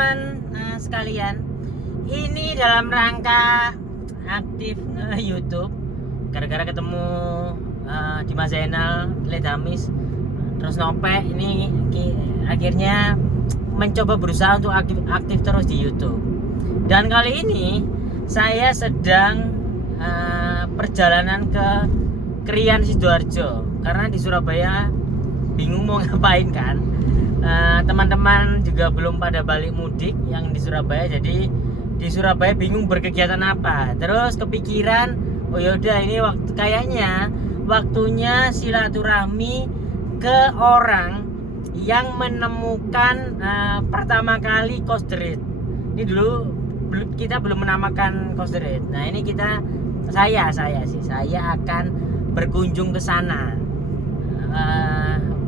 teman-teman sekalian, ini dalam rangka aktif YouTube gara-gara ketemu Dimas Zainal, Ledamis, terus Nopek ini akhirnya mencoba berusaha untuk aktif terus di YouTube. Dan kali ini saya sedang perjalanan ke Krian Sidoarjo karena di Surabaya bingung mau ngapain kan. Teman-teman juga belum pada balik mudik yang di Surabaya, jadi di Surabaya bingung berkegiatan apa. Terus kepikiran, oh yaudah ini kayaknya waktunya silaturahmi ke orang yang menemukan pertama kali Coast the Red. Ini dulu kita belum menamakan Coast the Red. Nah ini saya akan berkunjung ke sana,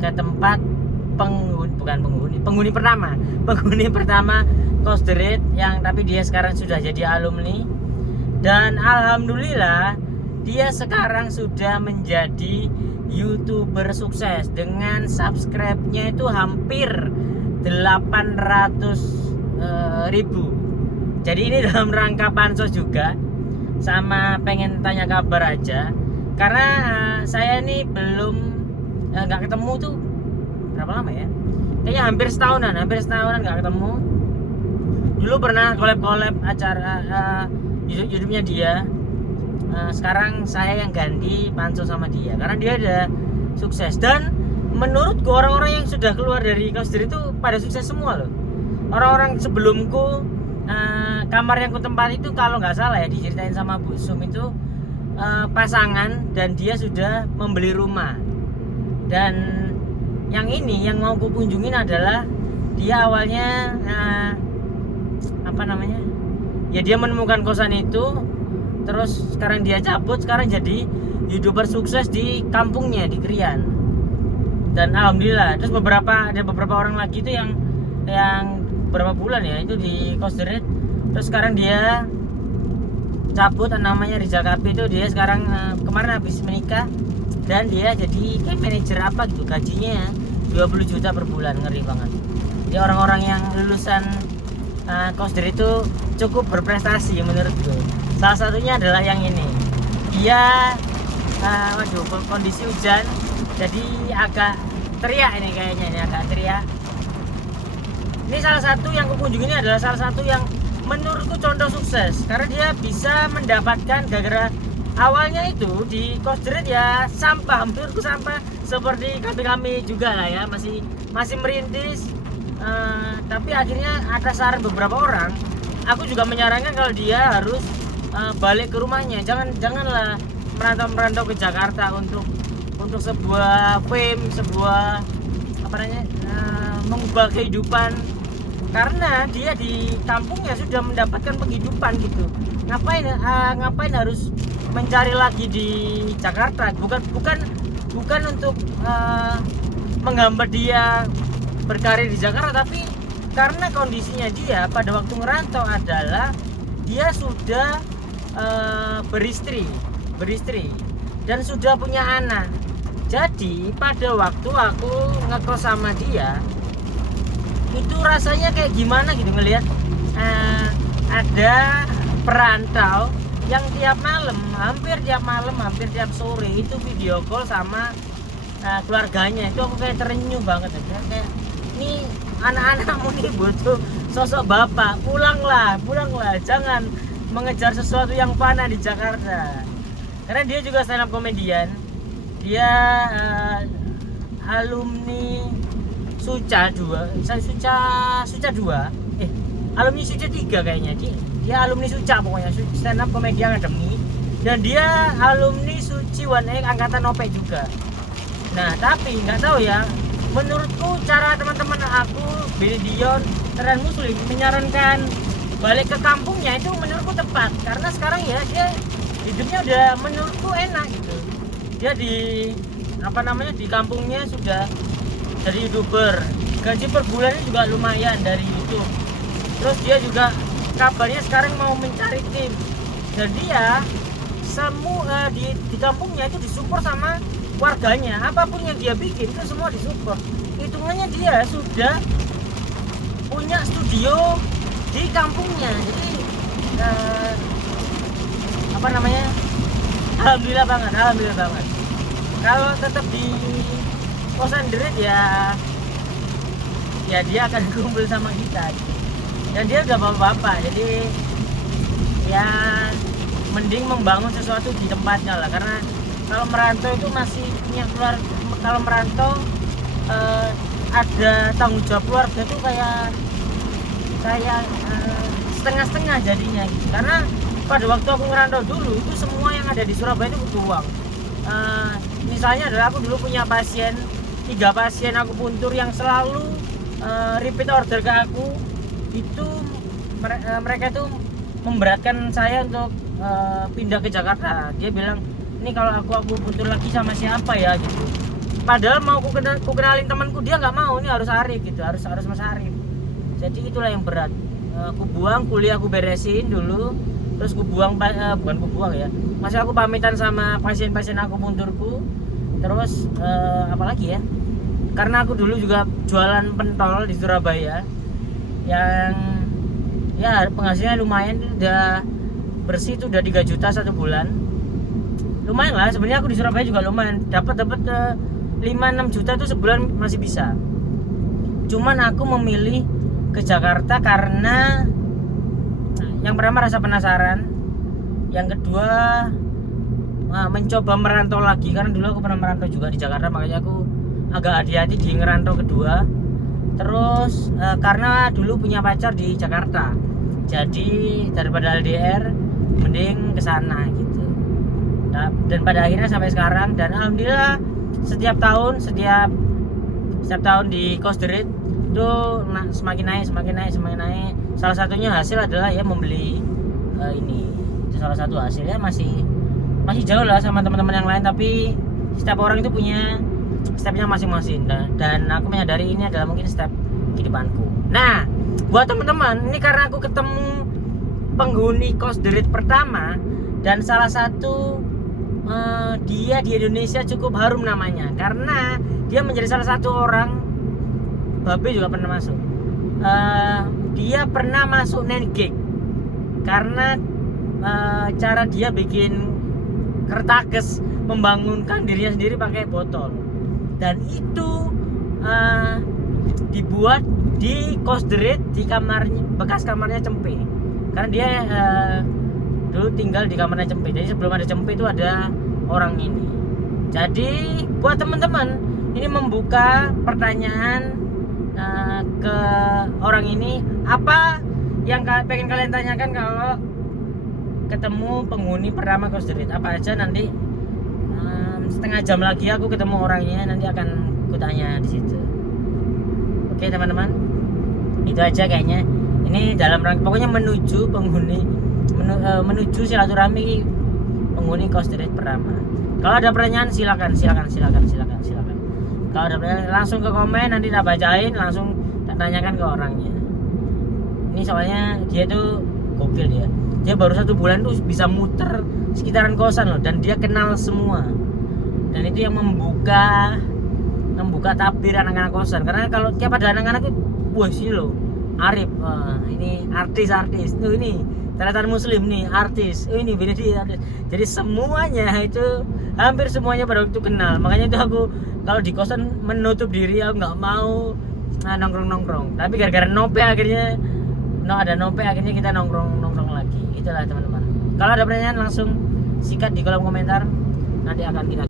ke tempat penghuni pertama Coast the Red, yang tapi dia sekarang sudah jadi alumni, dan alhamdulillah dia sekarang sudah menjadi YouTuber sukses dengan subscribe-nya itu hampir 800.000. Jadi ini dalam rangka pansos juga, sama pengen tanya kabar aja karena saya ini belum nggak ketemu tuh berapa lama ya, kayaknya hampir setahunan nggak ketemu. Dulu pernah collab acara YouTube-nya dia. Sekarang saya yang ganti pansos sama dia karena dia ada sukses, dan menurutku orang-orang yang sudah keluar dari Coast the Red itu pada sukses semua loh. Orang-orang sebelumku, kamar yang kutempati itu kalau nggak salah ya diceritain sama Bu Sum itu pasangan dan dia sudah membeli rumah. Dan yang ini yang mau kukunjungin adalah dia awalnya dia menemukan kosan itu, terus sekarang dia cabut, sekarang jadi YouTuber sukses di kampungnya di Krian. Dan alhamdulillah, terus ada beberapa orang lagi itu yang berapa bulan ya itu di Coast the Red, terus sekarang dia cabut, namanya Rizal Kapi itu. Dia sekarang kemarin habis menikah dan dia jadi kayak manajer apa gitu, gajinya 20 juta per bulan, ngeri banget. Dia orang-orang yang lulusan Coast the Red itu cukup berprestasi menurutku. Salah satunya adalah yang ini. Dia kondisi hujan jadi agak teriak ini kayaknya, ini agak teriak. Ini salah satu yang kukunjungi, ini adalah salah satu yang menurutku contoh sukses karena dia bisa mendapatkan gara-gara awalnya itu di Coast the Red ya sampah, menurutku sampah seperti kami juga lah ya, masih merintis. Tapi akhirnya atas saran beberapa orang, aku juga menyarankan kalau dia harus balik ke rumahnya. Janganlah merantau ke Jakarta untuk sebuah fame, sebuah mengubah kehidupan, karena dia di kampungnya sudah mendapatkan penghidupan gitu. Ngapain harus mencari lagi di Jakarta? Bukan untuk menghambat dia berkarir di Jakarta, tapi karena kondisinya dia pada waktu ngerantau adalah dia sudah beristri dan sudah punya anak. Jadi pada waktu aku ngekos sama dia itu rasanya kayak gimana gitu ngelihat ada perantau yang hampir tiap sore itu video call sama keluarganya. Itu aku kayak terenyuh banget ya. Kayak ini anak-anakmu nih butuh sosok bapak, pulanglah, jangan mengejar sesuatu yang fana di Jakarta. Karena dia juga stand up komedian, dia alumni Suca 2, alumni Suca 3 kayaknya. Dia alumni Suca pokoknya, stand up komedian academy, dan dia alumni Suci 1 angkatan Nopek juga. Nah tapi nggak tahu ya, menurutku cara teman-teman aku Billy Dion dan Muslim menyarankan balik ke kampungnya itu menurutku tepat, karena sekarang ya dia hidupnya udah menurutku enak gitu. Dia di kampungnya sudah jadi YouTuber, gaji per bulannya juga lumayan dari YouTube. Terus dia juga kabarnya sekarang mau mencari tim, dan dia semua di kampungnya itu disupport sama warganya. Apapun yang dia bikin itu semua disupport. Hitungannya dia sudah punya studio di kampungnya. Jadi apa namanya, alhamdulillah banget. Kalau tetap di kosan Derit ya dia akan kumpul sama kita gitu. Dan dia udah bapak-bapak, jadi ya mending membangun sesuatu di tempatnya lah, karena kalau merantau itu masih punya keluarga. Kalau merantau ada tanggung jawab keluarga itu kayak setengah-setengah jadinya gitu. Karena pada waktu aku ngerantau dulu itu semua yang ada di Surabaya itu butuh uang. Misalnya adalah aku dulu punya 3 pasien akupuntur yang selalu repeat order ke aku. Itu mereka itu memberatkan saya untuk pindah ke Jakarta. Dia bilang, ini kalau aku butuh lagi sama siapa ya gitu. Padahal mau ku kenalin temanku, dia nggak mau, ini harus Arif gitu, harus Mas Arif. Jadi itulah yang berat. Aku buang kuliah, aku beresin dulu, terus ku buang bukan ku buang ya, masih aku pamitan sama pasien-pasien akupunturku. Terus apalagi ya, karena aku dulu juga jualan pentol di Surabaya yang ya penghasilannya lumayan, udah bersih itu udah 3 juta 1 bulan. Lumayan lah sebenarnya, aku di Surabaya juga lumayan dapat 5-6 juta tuh sebulan masih bisa. Cuman aku memilih ke Jakarta karena yang pertama rasa penasaran, yang kedua mencoba merantau lagi, karena dulu aku pernah merantau juga di Jakarta, makanya aku agak hati-hati di ngerantau kedua. Terus karena dulu punya pacar di Jakarta, jadi daripada LDR mending kesana gitu. Dan pada akhirnya sampai sekarang, dan alhamdulillah setiap tahun di Kos Derit itu semakin naik. Salah satunya hasil adalah ya membeli ini. Itu salah satu hasilnya, masih jauh lah sama teman-teman yang lain, tapi setiap orang itu punya stepnya masing-masing, dan aku menyadari ini adalah mungkin step kehidupanku. Nah, buat teman-teman, ini karena aku ketemu penghuni Kos Derit pertama, dan salah satu dia di Indonesia cukup harum namanya, karena dia menjadi salah satu orang, Babe juga pernah masuk, dia pernah masuk Nengkik karena cara dia bikin kertakes, membangunkan dirinya sendiri pakai botol, dan itu dibuat di Kos Derit, di kamarnya, bekas kamarnya Cempe, karena dia dulu tinggal di kamarnya Cempe. Jadi sebelum ada Cempe itu ada orang ini. Jadi buat teman-teman, ini membuka pertanyaan ke orang ini, apa yang pengen kalian tanyakan kalau ketemu penghuni pertama Kos Derit, apa aja. Nanti setengah jam lagi aku ketemu orangnya, nanti akan kutanya di situ. Oke teman-teman, itu aja kayaknya. Ini dalam rangka pokoknya menuju menuju silaturahmi penghuni Kos Derit pertama. Kalau ada pertanyaan silakan. Kalau ada pertanyaan langsung ke komen, nanti tak bacain, langsung tak tanyakan ke orangnya. Ini soalnya dia tuh gokil, dia baru 1 bulan tuh bisa muter sekitaran kosan loh, dan dia kenal semua. Dan itu yang membuka tabir anak-anak kosan, karena kalau tiap ada anak-anak tuh, wah sini loh Arif, ini artis tuh, ini Taratan Muslim nih artis, ini Benedi artis. Jadi semuanya itu, hampir semuanya pada waktu kenal. Makanya itu aku kalau di kosan menutup diri, aku nggak mau nongkrong. Tapi gara-gara akhirnya kita nongkrong lagi. Itulah teman-teman. Kalau ada pertanyaan langsung sikat di kolom komentar, nanti akan kita